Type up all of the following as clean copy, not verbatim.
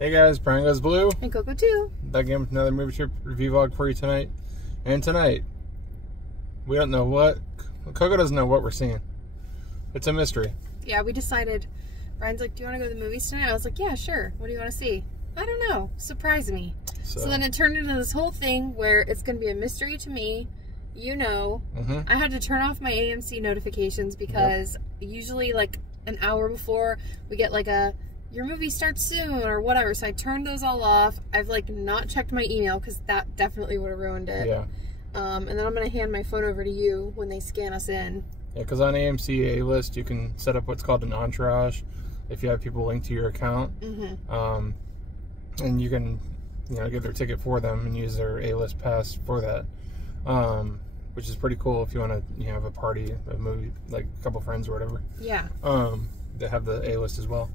Hey guys, Brian Goes Blue. And Coco too. Back again with another movie trip review vlog for you tonight. And tonight, we don't know what, Coco doesn't know what we're seeing. It's a mystery. Yeah, we decided, Brian's like, do you want to go to the movies tonight? I was like, yeah, sure. What do you want to see? I don't know. Surprise me. So then it turned into this whole thing where it's going to be a mystery to me. You know, I had to turn off my AMC notifications because usually like an hour before we get like a, your movie starts soon or whatever. So I turned those all off. I've like not checked my email because that definitely would have ruined it. Yeah. And then I'm going to hand my phone over to you when they scan us in. Yeah, because on AMC A-List, you can set up what's called an entourage if you have people linked to your account. And you can, you know, get their ticket for them and use their A-List pass for that. Which is pretty cool if you want to, you know, have a party, a movie, like a couple friends or whatever. Yeah. They have the A-List as well.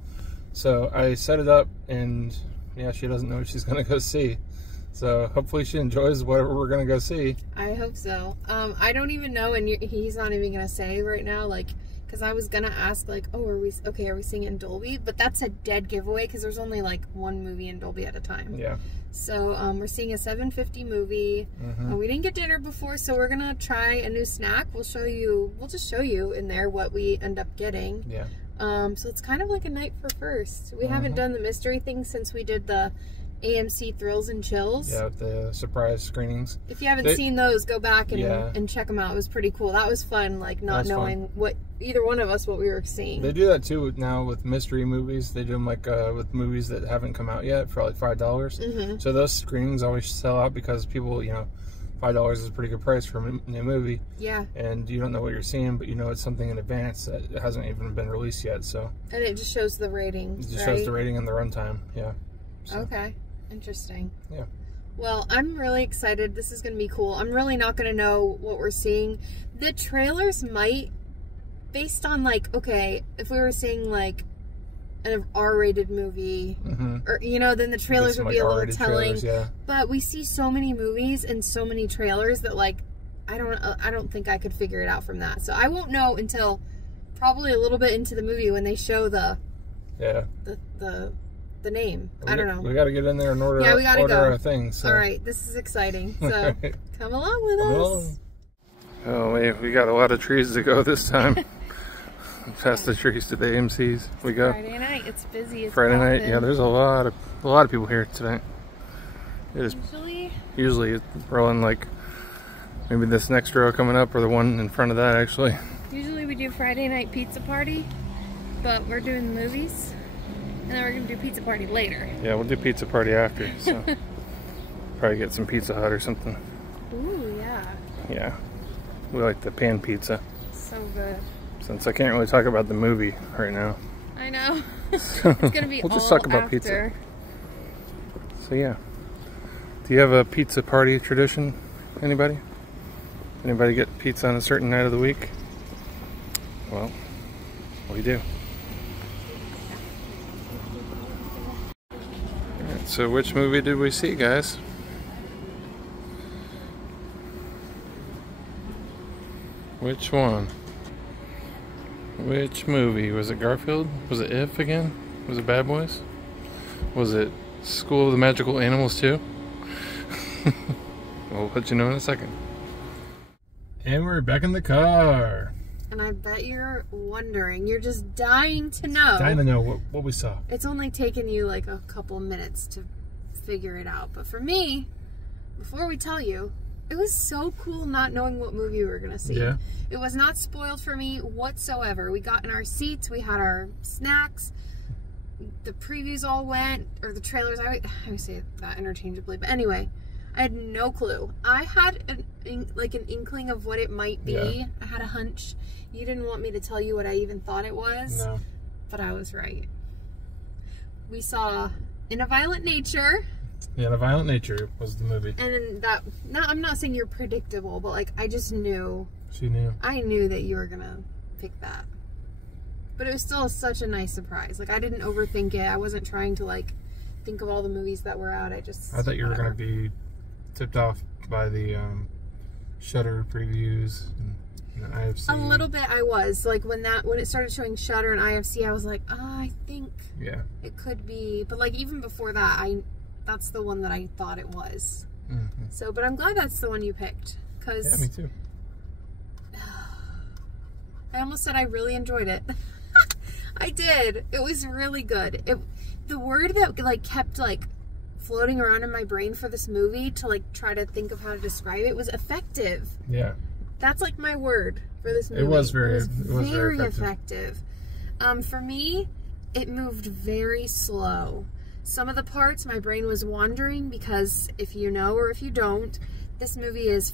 So I set it up, and yeah, she doesn't know what she's gonna go see. So hopefully she enjoys whatever we're gonna go see. I hope so. I don't even know, and he's not even gonna say right now, like, because I was gonna ask, like, oh, are we seeing it in Dolby? But that's a dead giveaway because there's only like one movie in Dolby at a time. Yeah. So we're seeing a 7:50 movie. We didn't get dinner before, so we're gonna try a new snack. We'll just show you in there what we end up getting. Yeah. So it's kind of like a night for first. We haven't done the mystery thing since we did the AMC Thrills and Chills. Yeah, the surprise screenings. If you haven't seen those, go back and check them out. It was pretty cool. That was fun, like not knowing what either one of us what we were seeing. They do that too now with mystery movies. They do them like with movies that haven't come out yet for like $5. So those screenings always sell out because people, you know, $5 is a pretty good price for a new movie. Yeah. And you don't know what you're seeing, but you know it's something in advance that hasn't even been released yet. So. And it just shows the rating. It just shows the rating and the runtime. Yeah. So. Okay. Interesting. Yeah. Well, I'm really excited. This is going to be cool. I'm really not going to know what we're seeing. The trailers might, based on like, okay, if we were seeing like an R-rated movie, or you know, then the trailers would be a little telling. But we see so many movies and so many trailers that like, I don't think I could figure it out from that. So I won't know until probably a little bit into the movie when they show the name. I don't know. We got to get in there and order. Yeah, we got to go. Our things. So. All right, this is exciting. So come along with us. Oh, we got a lot of trees to go this time. Past the trees to the AMC's. We go. Friday night. It's busy. It's Friday night. Yeah, there's a lot of people here tonight. It is usually it's rolling like maybe this next row coming up or the one in front of that actually. Usually we do Friday night pizza party, but we're doing the movies. And then we're going to do pizza party later. Yeah, we'll do pizza party after. So probably get some Pizza Hut or something. Ooh, yeah. Yeah. We like the pan pizza. So good. Since I can't really talk about the movie right now. I know. It's going to be we'll just talk about pizza. So yeah. Do you have a pizza party tradition? Anybody? Anybody get pizza on a certain night of the week? Well, we do. So which movie did we see, guys? Which one? Which movie? Was it Garfield? Was it If again? Was it Bad Boys? Was it School of the Magical Animals 2? We'll let you know in a second. And we're back in the car. And I bet you're wondering, you're just dying to know. Dying to know what we saw. It's only taken you like a couple minutes to figure it out. But for me, before we tell you, it was so cool not knowing what movie we were going to see. Yeah. It was not spoiled for me whatsoever. We got in our seats, we had our snacks, the previews all went, or the trailers, I always say that interchangeably, but anyway, I had no clue. I had an inkling of what it might be. Yeah. I had a hunch. You didn't want me to tell you what I even thought it was. No. But I was right. We saw In a Violent Nature. Yeah, In a Violent Nature was the movie. And that, I'm not saying you're predictable, but like I just knew. She knew. I knew that you were going to pick that. But it was still such a nice surprise. Like I didn't overthink it. I wasn't trying to like think of all the movies that were out. I thought you were going to be tipped off by the Shudder previews. IFC. A little bit I was. Like, when it started showing Shudder and IFC, I was like, oh, I think it could be. But, like, even before that, that's the one that I thought it was. So, but I'm glad that's the one you picked. Cause yeah, me too. I almost said I really enjoyed it. I did. It was really good. The word that, like, kept, like, floating around in my brain for this movie to, like, try to think of how to describe it was effective. Yeah. That's, like, my word for this movie. It was very effective. For me, it moved very slow. Some of the parts, my brain was wandering because, if you know or if you don't, this movie is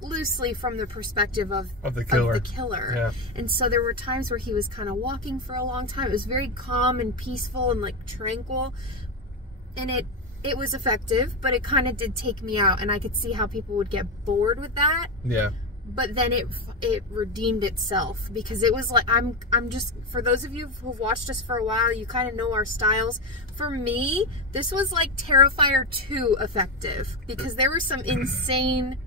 loosely from the perspective of the killer. Yeah. And so there were times where he was kind of walking for a long time. It was very calm and peaceful and, like, tranquil. And it was effective, but it kind of did take me out, and I could see how people would get bored with that. Yeah. But then it redeemed itself, because it was like, I'm just, for those of you who've watched us for a while, you kind of know our styles. For me, this was like Terrifier 2 effective, because there were some insane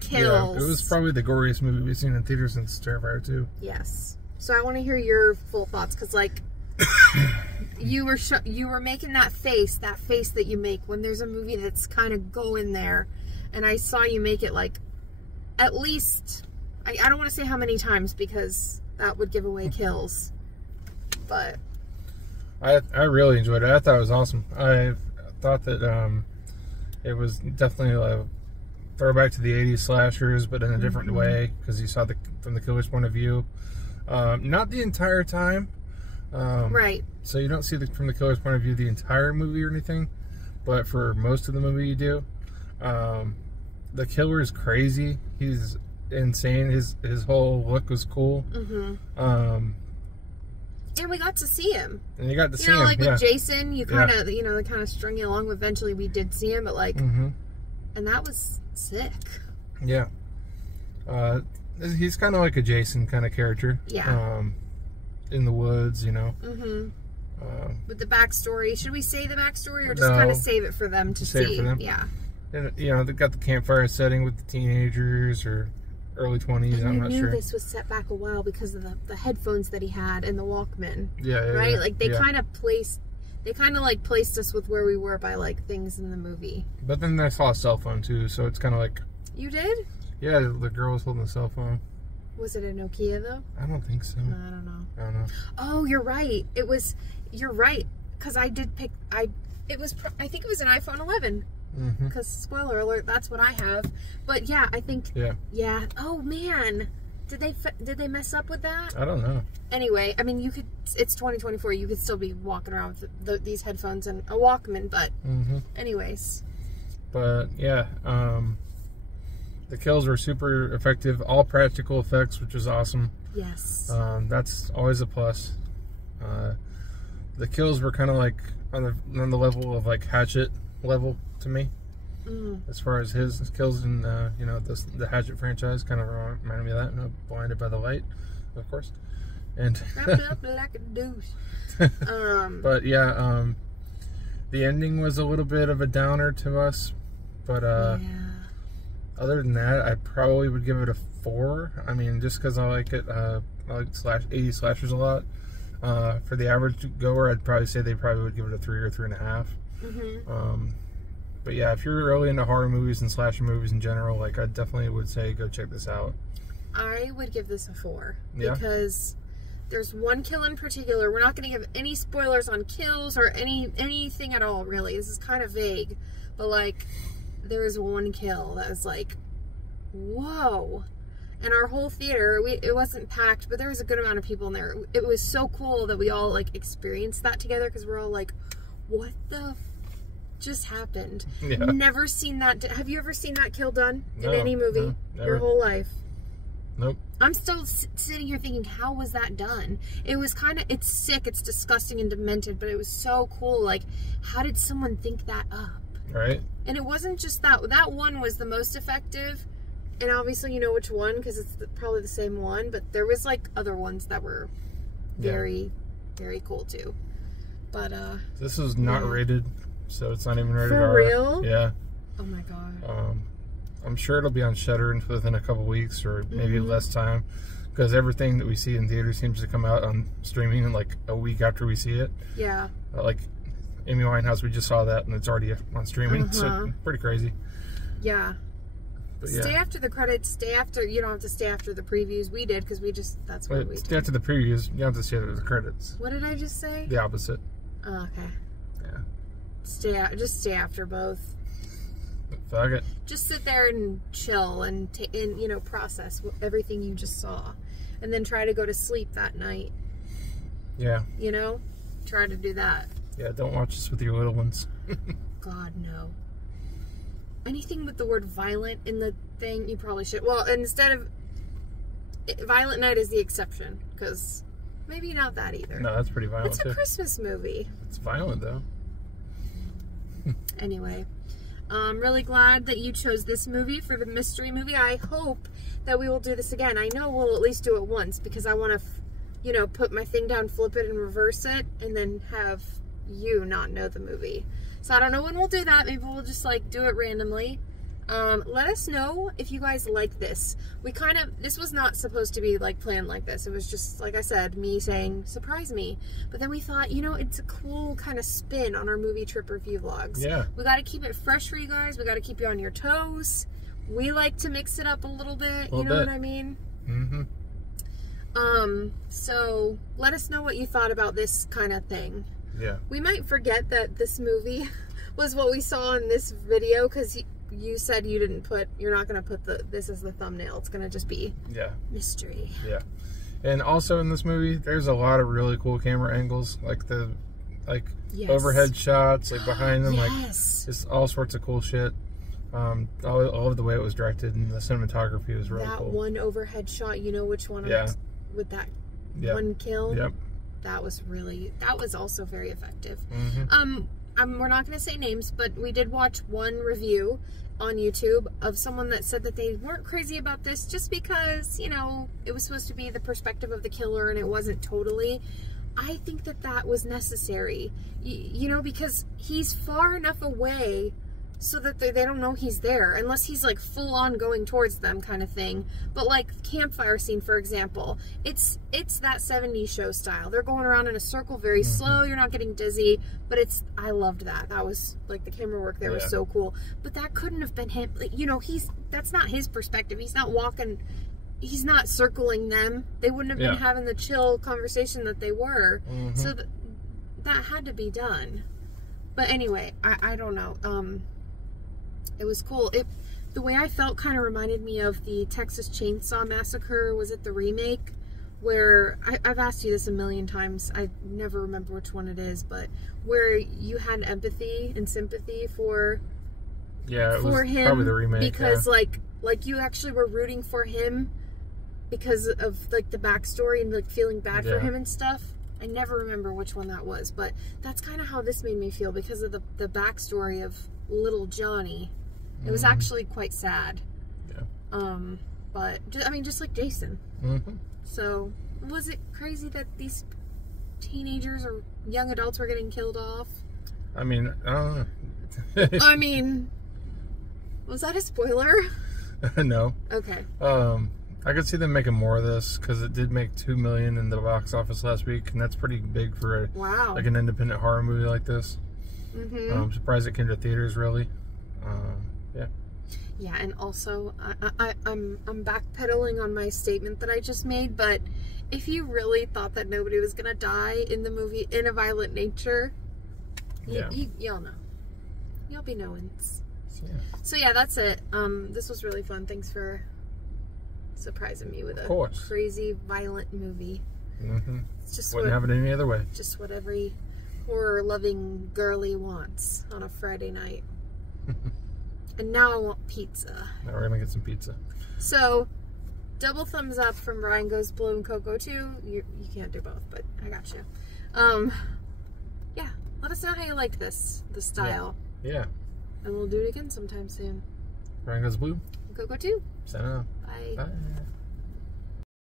kills. Yeah, it was probably the goriest movie we've seen in theaters since Terrifier 2. Yes. So I want to hear your full thoughts, because, like, you were making that face that you make when there's a movie that's kind of going there, and I saw you make it, like, at least, I don't want to say how many times, because that would give away kills, but I really enjoyed it. I thought it was awesome. I thought that it was definitely a throwback to the 80s slashers, but in a different way, because you saw from the killer's point of view. Not the entire time. Right. So you don't see from the killer's point of view the entire movie or anything, but for most of the movie you do. The killer is crazy. He's insane. His whole look was cool. And we got to see him. And you got to see him. Like with Jason, you kind of, they kind of strung you along. Eventually we did see him, but, like, and that was sick. Yeah. He's kind of like a Jason kind of character. Yeah. In the woods, with the backstory. Should we say the backstory, or just kind of save it for them to see? Save it for them. Yeah. And, they got the campfire setting with the teenagers or early 20s. I'm not sure. You knew this was set back a while because of the headphones that he had and the Walkman. Yeah. Right? Yeah, like, they kind of placed us with where we were by, like, things in the movie. But then I saw a cell phone too, so it's kind of like. You did? Yeah, the girl was holding a cell phone. Was it a Nokia, though? I don't think so. I don't know. Oh, you're right. You're right. Because I did pick, I think it was an iPhone 11. Because, spoiler alert, that's what I have. But yeah, I think. Yeah. Oh man, did they mess up with that? I don't know. Anyway, I mean, it's 2024. You could still be walking around with these headphones and a Walkman, but anyways. But yeah, the kills were super effective. All practical effects, which was awesome. Yes. That's always a plus. The kills were kind of like on the level of, like, Hatchet level to me, as far as his kills in the Hatchet franchise. Kind of reminded me of that. Blinded by the Light, of course, and wrapped up like a douche. But yeah, the ending was a little bit of a downer to us, but other than that, I probably would give it a 4. I mean, just because I like it. I like 80s slashers a lot. For the average goer, I'd probably say they probably would give it a 3 or 3.5. But yeah, if you're really into horror movies and slasher movies in general, like, I definitely would say go check this out. I would give this a 4 because there's one kill in particular. We're not going to give any spoilers on kills or anything at all, really. This is kind of vague, but, like, there is one kill that was like, whoa. And our whole theater, it wasn't packed, but there was a good amount of people in there. It was so cool that we all, like, experienced that together, because we're all like, what the just happened? Yeah. Never seen that. Have you ever seen that kill done in No, any movie? no, your whole life? Nope. I'm still sitting here thinking, how was that done? It was kind of, it's sick, it's disgusting and demented, but it was so cool. Like, how did someone think that up? Right. And it wasn't just that. That one was the most effective. And obviously you know which one, because it's probably the same one. But there was, like, other ones that were very, very cool too. But, this is not rated, so it's not even rated For R. real? Yeah. Oh my god. I'm sure it'll be on Shudder within a couple weeks or maybe less time, because everything that we see in theaters seems to come out on streaming in like a week after we see it. Yeah. Like Amy Winehouse, we just saw that and it's already on streaming. So pretty crazy. Yeah. But stay after the credits. Stay after. You don't have to stay after the previews. We did because we just. That's what we did. Stay after the previews. You don't have to stay after the credits. What did I just say? The opposite. Oh, okay. Yeah. Just stay after both. Fuck it. Just sit there and chill and process everything you just saw, and then try to go to sleep that night. Yeah. Try to do that. Yeah. Don't watch this with your little ones. God, no. Anything with the word violent in the thing, you probably should. Well, instead of Violent Night is the exception, because maybe not that either. No, that's pretty violent. It's a Christmas movie. It's violent though. Anyway, I'm really glad that you chose this movie for the mystery movie. I hope that we will do this again. I know we'll at least do it once, because I want to, put my thing down, flip it, and reverse it, and then have you not know the movie. So I don't know when we'll do that. Maybe we'll just do it randomly. Let us know if you guys like this. This was not supposed to be planned like this. It was just, like I said, me saying, surprise me. But then we thought, it's a cool kind of spin on our movie trip review vlogs. Yeah. We got to keep it fresh for you guys. We got to keep you on your toes. We like to mix it up a little bit. You know what I mean? Mm-hmm. So let us know what you thought about this kind of thing. Yeah. We might forget that this movie was what we saw in this video, because you said you're not going to put this as the thumbnail. It's going to just be mystery. Yeah. And also in this movie, there's a lot of really cool camera angles, overhead shots, behind them, just all sorts of cool shit. All of the way it was directed, and the cinematography was really cool. That one overhead shot, which one? With that one kill. Yep. That was also very effective. Mm-hmm. We're not going to say names, but we did watch one review on YouTube of someone that said that they weren't crazy about this just because, it was supposed to be the perspective of the killer and it wasn't totally. I think that was necessary, because he's far enough away so that they don't know he's there, unless he's full on going towards them kind of thing. But campfire scene, for example, it's that 70s show style. They're going around in a circle very slow. You're not getting dizzy, but I loved that. That was the camera work there was so cool. But that couldn't have been him. That's not his perspective. He's not walking, he's not circling them. They wouldn't have been having the chill conversation that they were. So that had to be done. But anyway, I don't know. It was cool. The way I felt kind of reminded me of the Texas Chainsaw Massacre. Was it the remake? Where, I've asked you this a million times. I never remember which one it is, but where you had empathy and sympathy for him. Probably the remake. Because, you actually were rooting for him because of, the backstory and, feeling bad for him and stuff. I never remember which one that was, but that's kind of how this made me feel because of the backstory of little Johnny. It was actually quite sad. Yeah. But just like Jason. So, was it crazy that these teenagers or young adults were getting killed off? I don't know. Was that a spoiler? No. Okay. I could see them making more of this because it did make $2 million in the box office last week, and that's pretty big for an independent horror movie like this. I'm surprised it came to theaters, really. Yeah, and also I'm backpedaling on my statement that I just made, but if you really thought that nobody was gonna die in the movie in a violent nature, y'all know. Y'all be knowins. So yeah, that's it. This was really fun. Thanks for surprising me with a crazy violent movie. It's just wouldn't have it any other way. Just what every horror-loving girly wants on a Friday night. And now I want pizza. Now we're gonna get some pizza. So, double thumbs up from Brian Goes Blue and Coco too. You can't do both, but I got you. Yeah, let us know how you liked the style. Yeah. And we'll do it again sometime soon. Brian Goes Blue. Coco too. Sign off. Bye. Bye.